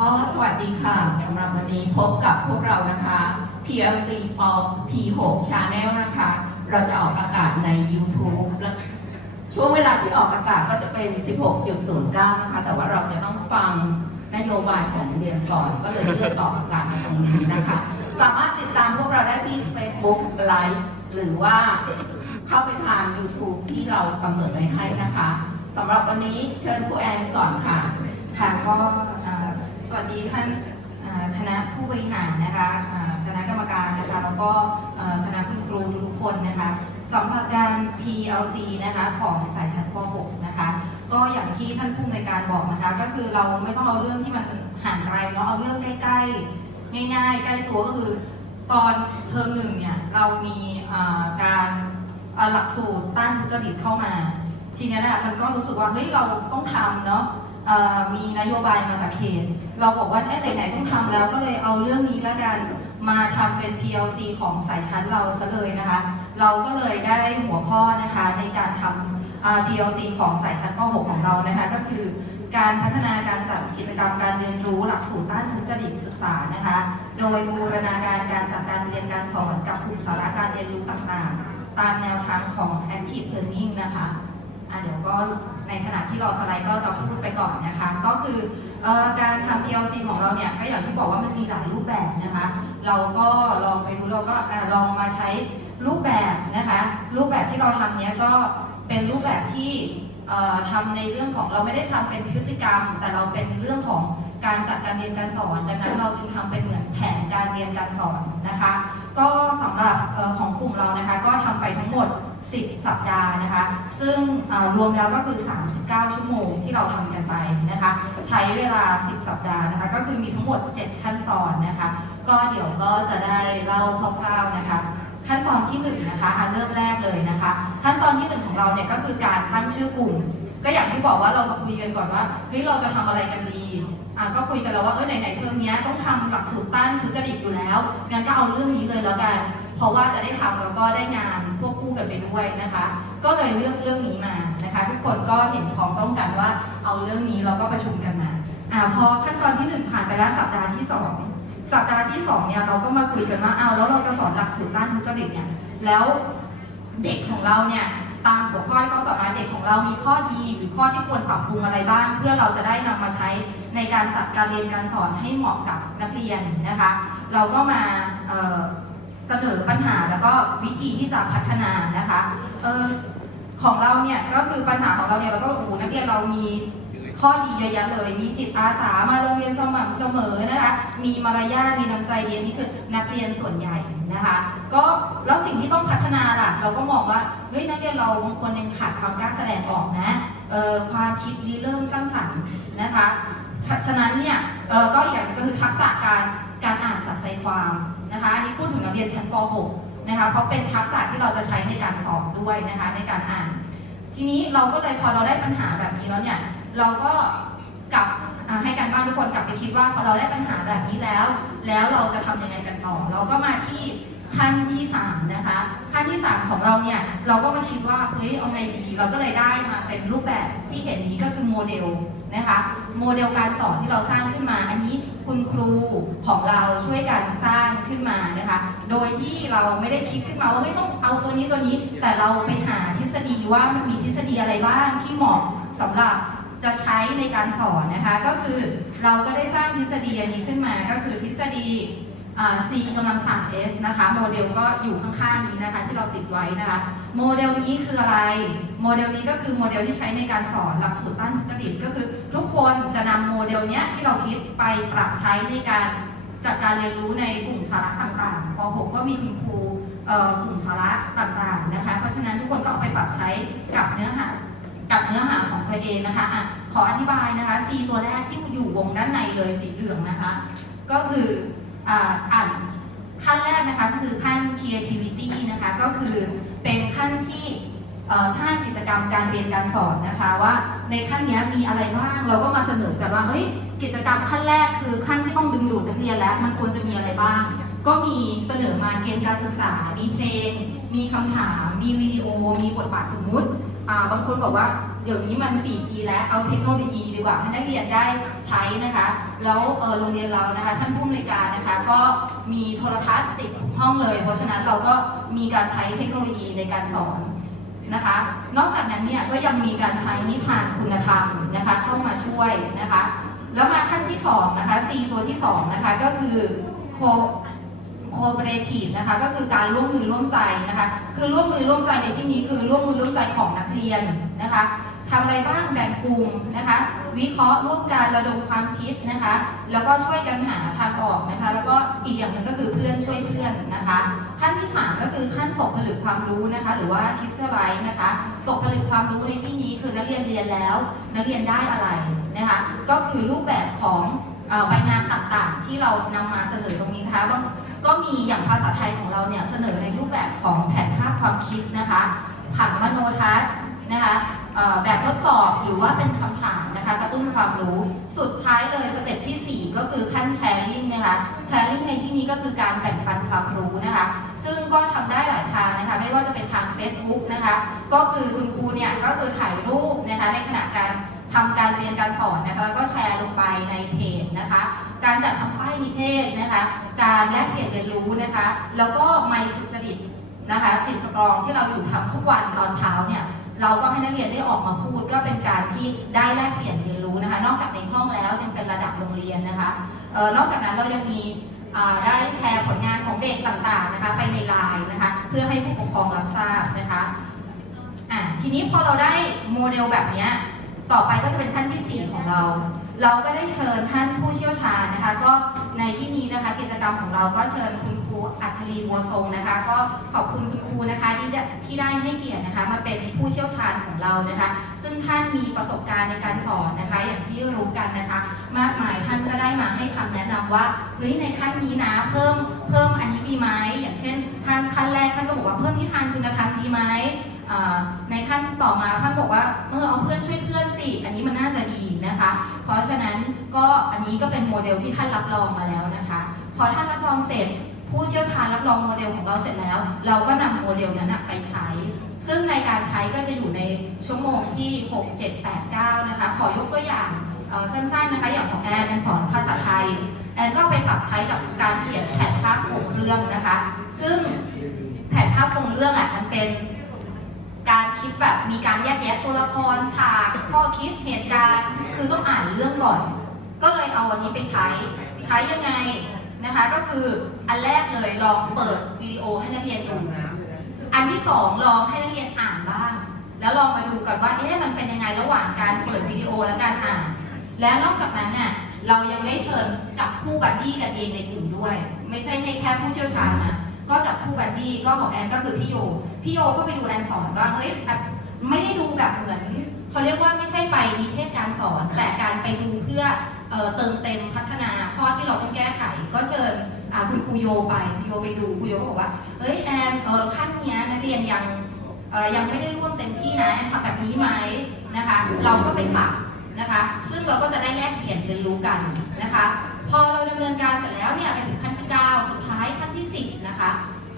ก็สวัสดีค่ะสำหรับวันนี้พบกับพวกเรานะคะ PLC of P6 Channel นะคะ เราจะออกอากาศใน YouTube และช่วงเวลาที่ออกอากาศก็จะเป็น 16.09 นะคะ แต่ว่าเราจะต้องฟังนโยบายของเรียนก่อน ก็เลยเลือกออกอากาศมาตรงนี้นะคะ สามารถติดตามพวกเราได้ที่ Facebook Live หรือว่าเข้าไปทาง YouTube ที่เรากำหนดไว้ให้นะคะสำหรับวันนี้เชิญครูแอนก่อนค่ะ ค่ะก็ สวัสดีท่านคณะผู้บริหารนะคะคณะกรรมการนะคะแล้วก็คณะคุณครูทุกคนนะคะสำหรับการ PLC นะคะของสายชั้นป .6 นะคะก็อย่างที่ท่านผู้อำนวยการบอกนะคะก็คือเราไม่ต้องเอาเรื่องที่มันห่างไกลเนาะเอาเรื่องใกล้ๆ ง่ายๆ ใกล้ตัวก็คือตอนเทอมหนึ่งเนี่ยเรามีการหลักสูตรต้านทุจริตเข้ามา ทีนี้แหละมันก็รู้สึกว่าเฮ้ยเราต้องทำเนาะ มีนโยบายมาจากเขต เราบอกว่าเอ๊ะไหนๆต้องทำแล้วก็เลยเอาเรื่องนี้แล้วกันมาทำเป็น PLC ของสายชั้นเราซะเลยนะคะ เราก็เลยได้หัวข้อนะคะในการทำอ่า PLC ของสายชั้นป .6 ของเรานะคะ ก็คือการพัฒนาการจัดกิจกรรมการเรียนรู้หลักสูตรต้านทุจริตศึกษานะคะ โดยบูรณาการการจัดการเรียนการสอนกับกลุ่มสาระการเรียนรู้ต่างๆ ตามแนวทางของ Active Learning นะคะ อะเดี๋ยวก็ในขณะที่รอสไลด์ก็จะพูดไปก่อนนะคะ ก็คือออการทำ PLC ของเราเนี่ยก็อย่างที่บอกว่ามันมีหลายรูปแบบนะคะ เราก็ลองไปดูเราก็ลองมาใช้รูปแบบนะคะ รูปแบบที่เราทำเนี้ยก็เป็นรูปแบบที่ทำในเรื่องของเราไม่ได้ทำเป็นพฤติกรรม แต่เราเป็นเรื่องของการจัดการเรียนการสอน ดังนั้นเราจึงทำเป็นเหมือนแผนการเรียนการสอนนะคะ ก็สำหรับออของกลุ่มเรานะคะก็ทำไปทั้งหมด 10 สัปดาห์นะคะ ซึ่งรวมแล้วก็คือ 39 ชั่วโมงที่เราทำกันไปนะคะ ใช้เวลา 10 สัปดาห์นะคะ ก็คือมีทั้งหมด 7 ขั้นตอนนะคะ ก็เดี๋ยวก็จะได้เล่าคร่าวๆนะคะ ขั้นตอนที่1นงนะคะอะเริ่มแรกเลยนะคะ ขั้นตอนที่หนึ่งของเราเนี่ยก็คือการตั้งชื่อกลุ่ม ก็อย่างที่บอกว่าเรามาคุยกันก่อนว่าเฮ้ยเราจะทำอะไรกันดีอะก็คุยกันแล้วว่าเออไหนๆเทอมเนี้ยต้องทำหลักสูตรต้านทุจริตอยู่แล้วงั้นก็เอาเรื่องนี้เลยแล้วกัน เพราะว่าจะได้ทำแล้วก็ได้งานควบ คู่กันไปด้วยนะคะ ก็เลยเลือกเรื่องนี้มานะคะ ทุกคนก็เห็นพ้องต้องกันว่าเอาเรื่องนี้เราก็ประชุมกันมาอ่าพอขั้นตอนที่หนึ่งผ่านไปแล้วสัปดาห์ที่สองสัปดาห์ที่สองเนี่ยเราก็มาคุยกันว่าเอาแล้วเราจะสอนหลักสูตรด้านทุจริตเนี่ยแล้วเด็กของเราเนี่ยตามหัวข้อที่เขาสอนมาเด็กของเรามีข้อดีหรือข้อที่ควรปรับปรุงอะไรบ้าง เพื่อเราจะได้นำมาใช้ในการจัดการเรียนการสอนให้เหมาะกับนักเรียนนะคะ เราก็มา เสนอปัญหาแล้วก็วิธีที่จะพัฒนานะคะเออของเราเนี่ยก็คือปัญหาของเราเนี่ยเราก็โอ้โหนักเรียนเรามีข้อดีเยอะแยะเลย มีจิตอาสามาโรงเรียนสม่ำเสมอนะคะ มีมารยาท มีน้ำใจเรียนนี่คือนักเรียนส่วนใหญ่นะคะ ก็แล้วสิ่งที่ต้องพัฒนาล่ะ เราก็มองว่าเฮ้ยนักเรียนเราบางคนยังขาดความกล้าแสดงออกนะออความคิดริเริ่มสร้างสรรค์นะคะ ฉะนั้นเนี่ยเอ่อก็อย่างหนึ่งก็คือทักษะการการอ่านจับใจความ พูดถึงนักเรียนชั้นป .6 นะคะเพราะเป็นทักษะที่เราจะใช้ในการสอบด้วยนะคะในการอ่าน ทีนี้เราก็เลยพอเราได้ปัญหาแบบนี้แล้วเนี่ยเราก็กลับให้การบ้านทุกคนกลับไปคิดว่าพอเราได้ปัญหาแบบนี้แล้ว แล้วเราจะทำยังไงกันต่อ เราก็มาที่ ขั้นที่สามนะคะขั้นที่สามของเราเนี่ยเราก็มาคิดว่าเฮ้ยเอาไงดีเราก็เลยได้มาเป็นรูปแบบที่เห็นนี้ก็คือโมเดลนะคะโมเดลการสอนที่เราสร้างขึ้นมา อันนี้คุณครูของเราช่วยกันสร้างขึ้นมานะคะโดยที่เราไม่ได้คิดขึ้นมาว่าเฮ้ยต้องเอาตัวนี้ตัวนี้ แต่เราไปหาทฤษฎีว่ามันมีทฤษฎีอะไรบ้างที่เหมาะสำหรับจะใช้ในการสอนนะคะก็คือเราก็ได้สร้างทฤษฎีอันนี้ขึ้นมาก็คือทฤษฎี C กำลัง 3S นะคะโมเดลก็อยู่ข้างๆนี้นะคะที่เราติดไว้นะคะโมเดลนี้คืออะไร โมเดลนี้ก็คือโมเดลที่ใช้ในการสอนหลักสูตรต้านทุจริตก็คือ ทุกคนจะนำโมเดลเนี้ยที่เราคิดไปปรับใช้ในการจัดการเรียนรู้ในกลุ่มสาระต่างๆป .6 ก็มีคุณครูกลุ่มสาระต่างๆนะคะ เพราะฉะนั้นทุกคนก็เอาไปปรับใช้กับเนื้อหากับเนื้อหาของตัวเองนะคะอะขออธิบายนะคะ C ตัวแรกที่อยู่วงด้านในเลยสีเหลืองนะคะ ก็คือ อ่านขั้นแรกนะคะก็คือขั้น creativity นะคะก็คือเป็นขั้นที่สร้างกิจกรรมการเรียนการสอนนะคะว่าในขั้นนี้มีอะไรบ้างเราก็มาเสนอกันว่าเฮ้ยกิจกรรมขั้นแรกคือขั้นที่ต้องดึงดูดนักเรียนแล้วมันควรจะมีอะไรบ้าง ก็มีเสนอมาเกณฑ์การศึกษา มีเพลง มีคำถาม มีวิดีโอ มีบทบาทสมมุติบางคนบอกว่า เดี๋ยวนี้มัน 4G แล้วเอาเทคโนโลยีดีกว่าให้นักเรียนได้ใช้นะคะ แล้วโรงเรียนเรานะคะท่านผู้อำนวยการนะคะ ก็มีโทรทัศน์ติดทุกห้องเลย เพราะฉะนั้นเราก็มีการใช้เทคโนโลยีในการสอนนะคะ นอกจากนั้นเนี่ยก็ยังมีการใช้นิทานคุณธรรมนะคะเข้ามาช่วยนะคะ แล้วมาขั้นที่สองนะคะ C ตัวที่สองนะคะก็คือ co cooperative นะคะก็คือการร่วมมือร่วมใจนะคะ คือร่วมมือร่วมใจในที่นี้คือร่วมมือร่วมใจของนักเรียนนะคะ ทำอะไรบ้างแบ่งกลุ่มนะคะ วิเคราะห์ร่วมกันระดมความคิดนะคะ แล้วก็ช่วยกันหาทางออกนะคะ แล้วก็อีกอย่างหนึ่งก็คือเพื่อนช่วยเพื่อนนะคะ ขั้นที่ 3 ก็คือขั้นตกผลึกความรู้นะคะ หรือว่าคิสไลท์นะคะ ตกผลึกความรู้ในที่นี้คือนักเรียนเรียนแล้ว นักเรียนได้อะไรนะคะ ก็คือรูปแบบของใบงานต่างๆ ที่เรานำมาเสนอตรงนี้นะคะว่าก็มีอย่างภาษาไทยของเราเนี่ยเสนอในรูปแบบของแผนภาพความคิดนะคะผังมโนทัศน์นะคะ แบบทดสอบหรือว่าเป็นคำถามนะคะกระตุ้นความรู้ สุดท้ายเลยสเต็ปที่ 4 ก็คือขั้นแชร์ลิงนะคะแชร์ลิงในที่นี้ก็คือการแบ่งปันความรู้นะคะ ซึ่งก็ทำได้หลายทางนะคะ ไม่ว่าจะเป็นทาง Facebook นะคะ ก็คือคุณครูเนี่ยก็คือถ่ายรูปนะคะในขณะการทำการเรียนการสอนนะคะแล้วก็แชร์ลงไปในเพจนะคะ การจัดทำป้ายนิเทศนะคะ การแลกเปลี่ยนเรียนรู้นะคะ แล้วก็ไมสุจริตนะคะ จิตสตรองที่เราอยู่ทำทุกวันตอนเช้าเนี่ย เราก็ให้นักเรียนได้ออกมาพูด ก็เป็นการที่ได้แลกเปลี่ยนเรียนรู้นะคะ นอกจากในห้องแล้วยังเป็นระดับโรงเรียนนะคะออนอกจากนั้นเรายังมีได้แชร์ผลงานของเด็กต่างๆนะคะ ไปในไลน์นะคะ เพื่อให้ผู้ปกครองรับทราบนะคะอะทีนี้พอเราได้โมเดลแบบนี้ต่อไปก็จะเป็นขั้นทีสี่ 4 ของเรา เราก็ได้เชิญท่านผู้เชี่ยวชาญนะคะ ก็ในที่นี้นะคะกิจกรรมของเราก็เชิญคุณ อัญชลีบัวทรงนะคะ ก็ขอบคุณคุณครูนะคะที่ได้ที่ได้ให้เกียรตินะคะมาเป็นผู้เชี่ยวชาญของเรานะคะ ซึ่งท่านมีประสบการณ์ในการสอนนะคะ อย่างที่รู้กันนะคะ มากมายท่านก็ได้มาให้คำแนะนำว่าเฮ้ยในขั้นนี้นะเพิ่มเพิ่มอันนี้ดีไหมอย่างเช่น ท่านขั้นแรกท่านก็บอกว่าเพิ่มนิทานคุณธรรมดีไหมในขั้นต่อมาท่านบอกว่าเออเอาเพื่อนช่วยเพื่อนสิอันนี้มันน่าจะดีนะคะ เพราะฉะนั้นก็อันนี้ก็เป็นโมเดลที่ท่านรับรองมาแล้วนะคะ พอท่านรับรองเสร็จ ผู้เชี่ยวชาญรับรองโมเดลของเราเสร็จแล้ว เราก็นำโมเดลนั้นไปใช้ ซึ่งในการใช้ก็จะอยู่ในชั่วโมงที่ 6 7 8 9 นะคะ ขอยกตัวอย่างสั้นๆนะคะ อย่างของแอนแอนสอนภาษาไทย แอนก็ไปปรับใช้กับการเขียนแผนภาพโครงเรื่องนะคะ ซึ่งแผนภาพโครงเรื่องอะมันเป็นการคิดแบบมีการแยกแยะตัวละครฉากข้อคิดเหตุการณ์ คือต้องอ่านเรื่องก่อน ก็เลยเอาวันนี้ไปใช้ ใช้ยังไง นะคะ ก็คืออันแรกเลยลองเปิดวิดีโอให้นักเรียนดู อันที่สองลองให้นักเรียนอ่านบ้าง แล้วลองมาดูกันว่า เอ๊ะมันเป็นยังไงระหว่างการเปิดวิดีโอและการอ่าน และนอกจากนั้นเนี่ยเรายังได้เชิญจับคู่บัดดี้กันเองในกลุ่มด้วย ไม่ใช่ให้แค่ผู้เชี่ยวชาญนะก็จับคู่บัดดี้ก็ของแอนก็คือพี่โย พี่โยก็ไปดูแอนสอนว่าเฮ้ยแบบไม่ได้ดูแบบเหมือน เขาเรียกว่าไม่ใช่ไปนิเทศการสอน แต่การไปดูเพื่อเติมเต็มพัฒนาข้อที่เราต้องแก้ไข ก็เชิญคุณครูโยไปครูโยไปดูครูโยก็บอกว่าเฮ้ยแอนขั้นเนี้ยนักเรียนยังยังไม่ได้ร่วมเต็มที่นะแอนทำแบบนี้ไหมนะคะ เราก็ไปปรับนะคะ ซึ่งเราก็จะได้แลกเปลี่ยนเรียนรู้กันนะคะ พอเราดำเนินการเสร็จแล้วเนี่ยไปถึงขั้นที่ 9 สุดท้ายขั้นที่ 10 นะคะ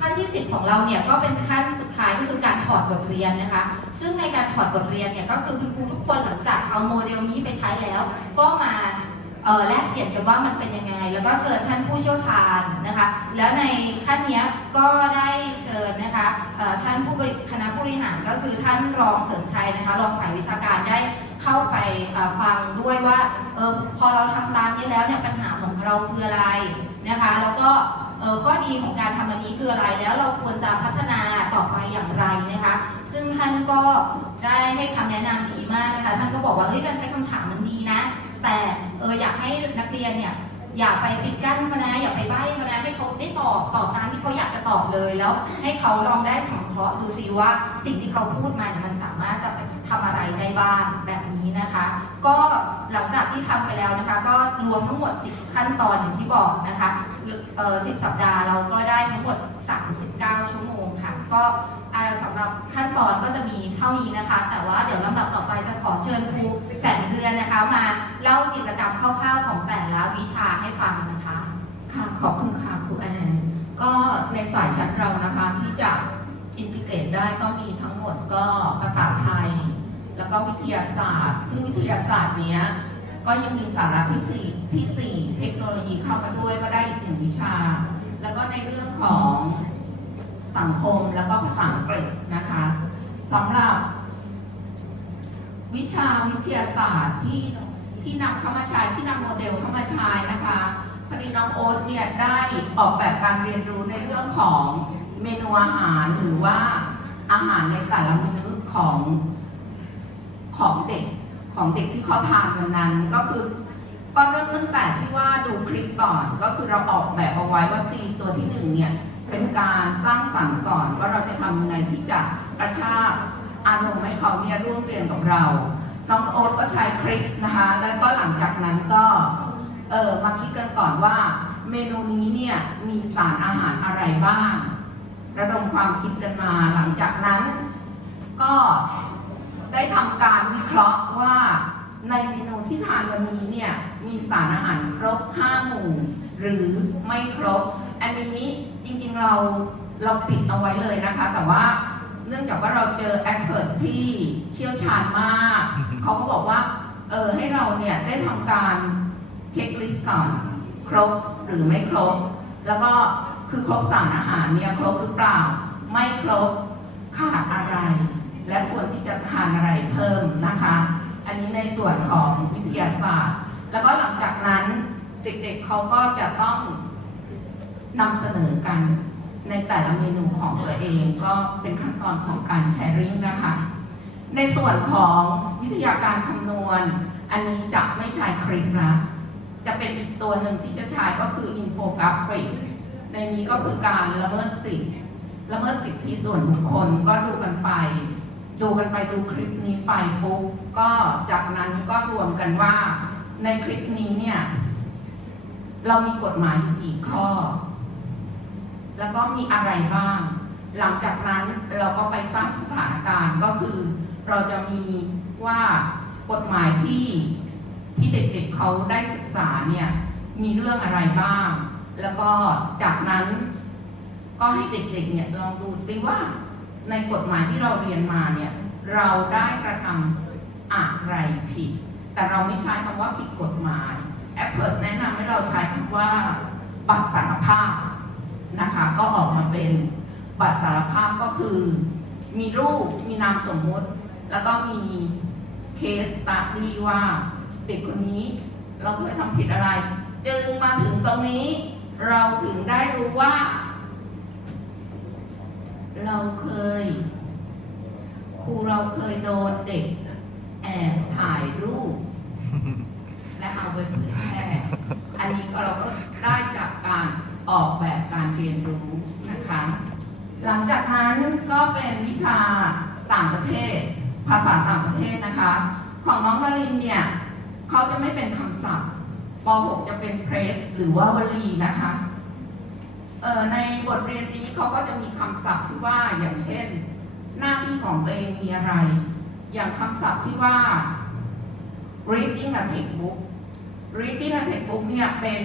ขั้นที่ 10 ของเราเนี่ยก็เป็นขั้นสุดท้ายก็คือการถอดบทเรียนนะคะ ซึ่งในการถอดบทเรียนเนี่ยก็คือคุณครูทุกคนหลังจากเอาโมเดลนี้ไปใช้แล้ว ก็มาแลกเปลี่ยนกันว่ามันเป็นยังไง แล้วก็เชิญท่านผู้เชี่ยวชาญนะคะ แล้วในขั้นนี้ก็ได้เชิญนะคะท่านผู้บริคณะผู้บริหารก็คือท่านรองเสริมชัยนะคะรองฝ่ายวิชาการได้เข้าไปฟังด้วยว่าออพอเราทำตามนี้แล้วเนี่ยปัญหาของเราคืออะไรนะคะ แล้วก็ ข้อดีของการทำอันนี้คืออะไร แล้วเราควรจะพัฒนาต่อไปอย่างไรนะคะ ซึ่งท่านก็ได้ให้คำแนะนำดีมากนะคะ ท่านก็บอกว่าเฮ้ยการใช้คำถามมันดีนะ แต่เอออยากให้นักเรียนเนี่ยอย่าไปปิดกั้นเขานะอย่าไปใบ้เขานะให้เขาได้ตอบตอบตามที่เขาอยากจะตอบเลยแล้ว ให้เขาลองได้สังเคราะห์ดูซิว่าสิ่งที่เขาพูดมาเนี่ยมันสามารถจะไปทำอะไรได้บ้างแบบนี้นะคะ ก็หลังจากที่ทำไปแล้วนะคะ ก็รวมทั้งหมด10ขั้นตอนอย่างที่บอกนะคะ เออ10 สัปดาห์เราก็ได้ทั้งหมด 39 ชั่วโมงค่ะ ก็สำหรับขั้นตอนก็จะมีเท่านี้นะคะ แต่ว่าเดี๋ยวลำดับต่อไปจะขอเชิญครูแสงเดือนนะคะ มาเล่ากิจกรรมคร่าวๆของแต่ละวิชาให้ฟังนะคะ ค่ะ ขอบคุณค่ะครูแอนก็ในสายชั้นเรานะคะที่จะอินทิเกรตได้ก็มีทั้งหมดก็ภาษาไทย แล้วก็วิทยาศาสตร์ ซึ่งวิทยาศาสตร์เนี้ย ก็ยังมีสาระที่สี่ที่สี่เทคโนโลยีเข้ามาด้วยก็ได้อีกหนึ่งวิชา แล้วก็ในเรื่องของสังคมแล้วก็ภาษาอังกฤษนะคะสำหรับ วิชาวิทยาศาสตร์ที่ที่นำเข้ามาใช้ที่นำโมเดลเข้ามาใช้นะคะพอดีน้องโอ๊ตเนี่ยได้ออกแบบการเรียนรู้ในเรื่องของเมนูอาหารหรือว่าอาหารในแต่ละมื้อของของเด็ก ของเด็กที่เขาทานวันนั้นก็คือก็เริ่มตั้งแต่ที่ว่าดูคลิปก่อนก็คือเราออกแบบเอาไว้ว่าซีตัวที่หนึ่งเนี่ยเป็นการสร้างสรรค์ก่อนว่าเราจะทำยังไงที่จะกระชากอารมณ์ให้เขาเนี่ยร่วมเรียนกับเราน้องโอ๊ตก็ใช้คลิปนะคะ แล้วก็หลังจากนั้นก็เออมาคิดกันก่อนว่า เมนูนี้เนี่ยมีสารอาหารอะไรบ้าง ระดมความคิดกันมาหลังจากนั้น ก็ ได้ทำการวิเคราะห์ว่าในเมนูที่ทานวันนี้เนี่ยมีสารอาหารครบ 5 หมู่ หรือไม่ครบ อันนี้จริงๆเราเราปิดเอาไว้เลยนะคะ แต่ว่าเนื่องจากว่าเราเจอแอคเ r ิที่เชี่ยวชาญมาก เขาก็บอกว่าเออให้เราเนี่ยได้ทำการเช็คลิสต์ก่อนครบหรือไม่ครบ แล้วก็คือครบสารอาหารเนี่ยครบหรือเปล่า ไม่ครบขาดอะไร และควรที่จะทานอะไรเพิ่มนะคะ อันนี้ในส่วนของวิทยาศาสตร์ แล้วก็หลังจากนั้นเด็กๆเขาก็จะต้องนำเสนอกันในแต่ละเมนูของตัวเองก็เป็นขั้นตอนของการแชร์ริ่งนะคะ ในส่วนของวิทยาการคำนวณ อันนี้จะไม่ใช้คลิปนะจะเป็นอีกตัวหนึ่งที่จะใช้ก็คืออินโฟกราฟิกในนี้ก็คือการละเมิดสิทธิละเมิดสิทธิส่วนบุคคลก็ดูกันไป ดูกันไปดูคลิปนี้ไปปุ๊บก็จากนั้นก็รวมกันว่า ในคลิปนี้เนี่ย เรามีกฎหมายอยู่กี่ข้อ แล้วก็มีอะไรบ้าง หลังจากนั้นเราก็ไปสร้างสถานการณ์ก็คือ เราจะมีว่ากฎหมายที่ที่เด็กๆเขาได้ศึกษาเนี่ยมีเรื่องอะไรบ้าง แล้วก็จากนั้นก็ให้เด็กๆเนี่ยลองดูซิว่า ในกฎหมายที่เราเรียนมาเนี่ยเราได้กระทำอะไรผิด แต่เราไม่ใช้คำว่าผิดกฎหมายแอปเปิลแนะนำให้เราใช้คำว่า บัตรสารภาพนะคะก็ออกมาเป็นบัตรสารภาพก็คือ มีรูปมีนามสมมุติ แล้วก็มีเคสตัดดี้ว่าเด็กคนนี้เราเคยทำผิดอะไร จึงมาถึงตรงนี้เราถึงได้รู้ว่า เราเคย ครูเราเคยโดนเด็ก แอบถ่ายรูป และเอาไปเผยแพร่อันนี้ก็เราก็ได้จากการออกแบบการเรียนรู้นะคะ หลังจากนั้นก็เป็นวิชาต่างประเทศ ภาษาต่างประเทศนะคะ ของน้องลลินเนี่ยเขาจะไม่เป็นคำศัพท์ป .6 จะเป็นเพรสหรือว่าวลีนะคะ ในบทเรียนนี้เขาก็จะมีคำศัพท์ที่ว่าอย่างเช่น หน้าที่ของตัวเองมีอะไร อย่างคำศัพท์ที่ว่า reading a textbook reading a textbook เนี่ยเป็น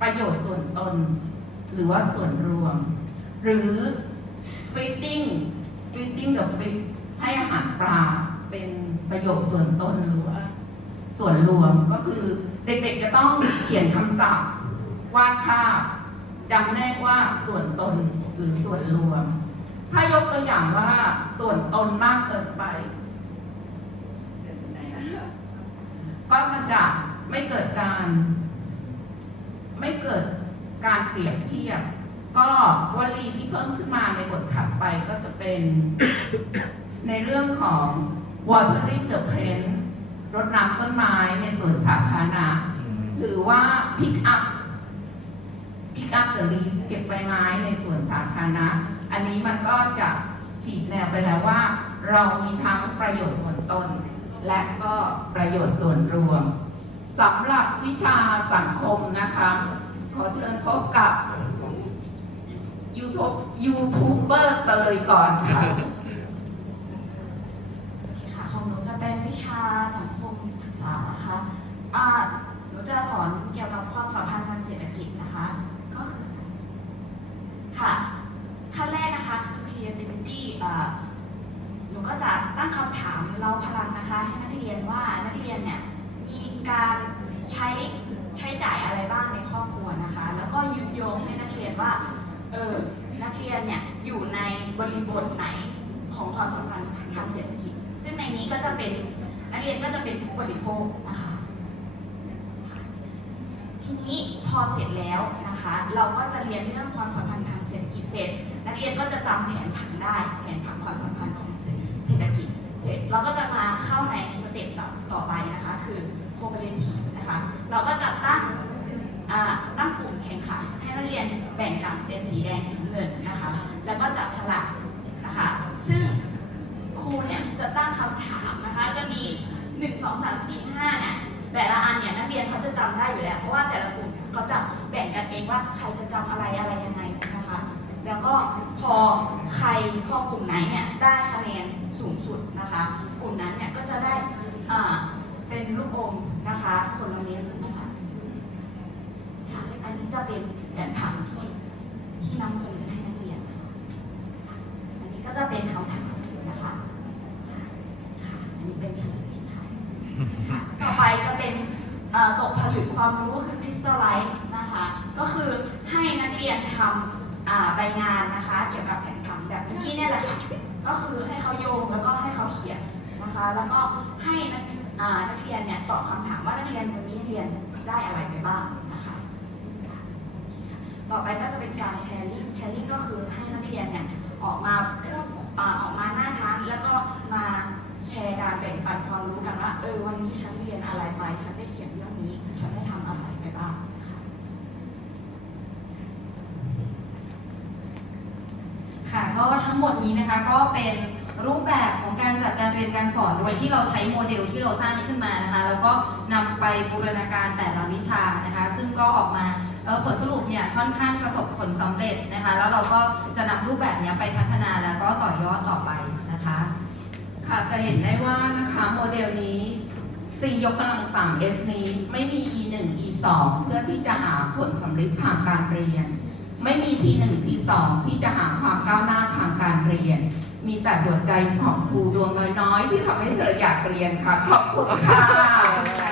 ประโยชน์ส่วนตน หรือว่าส่วนรวม หรือ feeding feeding the fish ให้อาหารปลาเป็นประโยชน์ส่วนตนหรือว่าส่วนรวมก็คือเด็กๆจะต้องเขียนคำศัพท์วาดภาพ จำแนกว่าส่วนตนหรือส่วนรวม ถ้ายกตัวอย่างว่าส่วนตนมากเกินไป ก็มันจะไม่เกิดการ ไม่เกิดการเปรียบเทียบ ก็วลีที่เพิ่มขึ้นมาในบทถัดไปก็จะเป็น ในเรื่องของ watering the plant รดน้ำต้นไม้ในสวนสาธารณะ หรือว่า pick up pick up the leaf เก็บใบไม้ในสวนสาธารณะ อันนี้มันก็จะฉีกแนวไปแล้วว่า เรามีทั้งประโยชน์ส่วนตน และก็ประโยชน์ส่วนรวมสำหรับวิชาสังคมนะคะ ขอเชิญพบกับ YouTube ยูทูบเบอร์เตยก่อนค่ะค่ะของหนูจะเป็นวิชาสังคมศึกษานะคะอ่าหนูจะสอนเกี่ยวกับความสัมพันธ์ทางเศรษฐกิจนะคะ ก็คือ ค่ะ ขั้นแรกนะคะคือ creativity อ่าหนูก็จะตั้ง คำถามเราพลังนะคะให้นักเรียนว่านักเรียนเนี่ยมีการใช้ใช้จ่ายอะไรบ้างในครอบครัวนะคะ แล้วก็ยึดโยงให้นักเรียนว่าเออนักเรียนเนี่ยอยู่ในบริบทไหนของความสัมพันธ์ทางเศรษฐกิจ ซึ่งในนี้ก็จะเป็นนักเรียนก็จะเป็นผู้บริโภคนะคะ ทีนี้พอ เสร็จแล้วนะคะ เราก็จะเรียนเรื่องความสัมพันธ์ทางเศรษฐกิจเสร็จ นักเรียนก็จะจำแผนผังได้ แผนผังความสัมพันธ์ของเศรษฐกิจเสร็จ เราก็จะมาเข้าในสเต็ปต่อต่อไปนะคะ คือ cooperative นะคะ เราก็จะตั้งตั้งกลุ่มแข่งขันให้นักเรียนแบ่งกันเป็นสีแดงสีน้ำเงินนะคะ แล้วก็จับฉลากนะคะ ซึ่งครูเนี่ยจะตั้งคำถามนะคะ จะมี 1 2 3 4 5เนี่ยแต่ละอันเนี่ยนักเรียนเขาจะจำได้อยู่แล้ว เพราะว่าแต่ละกลุ่ม เขาจะแบ่งกันเองว่าใครจะจำอะไรอะไรยังไงนะคะ แล้วก็พอใครพอกลุ่มไหนเนี่ยได้คะแนนสูงสุดนะคะ กลุ่มนั้นเนี่ยก็จะได้อ่าเป็นลูกอมนะคะคนละเม็ดนะคะค่ะอันนี้จะเป็นแผนผังที่ที่นำเสนอให้นักเรียนนะคะอันนี้ก็จะเป็นคำถามนะคะค่ะอันนี้เป็นเฉลยค่ะ ค่ะต่อไปจะเป็นเอ่อตก ผลึกความรู้คือ crystallize นะคะ ก็คือให้นักเรียนทำใบงานนะคะ เกี่ยวกับแผนผังแบบเมื่อกี้เนี่ยแหละค่ะ ก็คือให้เขาโยงแล้วก็ให้เขาเขียนนะคะ แล้วก็ให้นักนักเรียนเนี่ยตอบคำถามว่านักเรียนวันนี้เรียนได้อะไรไปบ้างนะคะ ต่อไปก็จะเป็นการแชร์ลิงแชร์ลิงก็คือให้นักเรียนเนี่ยออกมาพูดอ่าออกมาหน้าชั้นแล้วก็มา แชร์การแบ่งปันความรู้กันว่าเออวันนี้ฉันเรียนอะไรไป ฉันได้เขียนเรื่องนี้ ฉันได้ทำอะไรไปบ้างค่ะก็ทั้งหมดนี้นะคะก็เป็นรูปแบบของการจัดการเรียนการสอนโดยที่เราใช้โมเดลที่เราสร้างขึ้นมานะคะ แล้วก็นำไปบูรณาการแต่ละวิชานะคะ ซึ่งก็ออกมาเออผลสรุปเนี่ยค่อนข้างประสบผลสำเร็จนะคะ แล้วเราก็จะนำรูปแบบนี้ไปพัฒนาแล้วก็ต่อยอดต่อไปนะคะ ค่ะจะเห็นได้ว่านะคะโมเดลนี้ C ยกกำลัง 3 S นี้ไม่มี E 1 E 2 เพื่อที่จะหาผลสำลิดทางการเรียน ไม่มี T 1 T 2 ที่จะหาความก้าวหน้าทางการเรียน มีแต่หัวใจของครูดวงน้อยๆ ที่ทำให้เธออยากเรียนค่ะขอบคุณค่ะ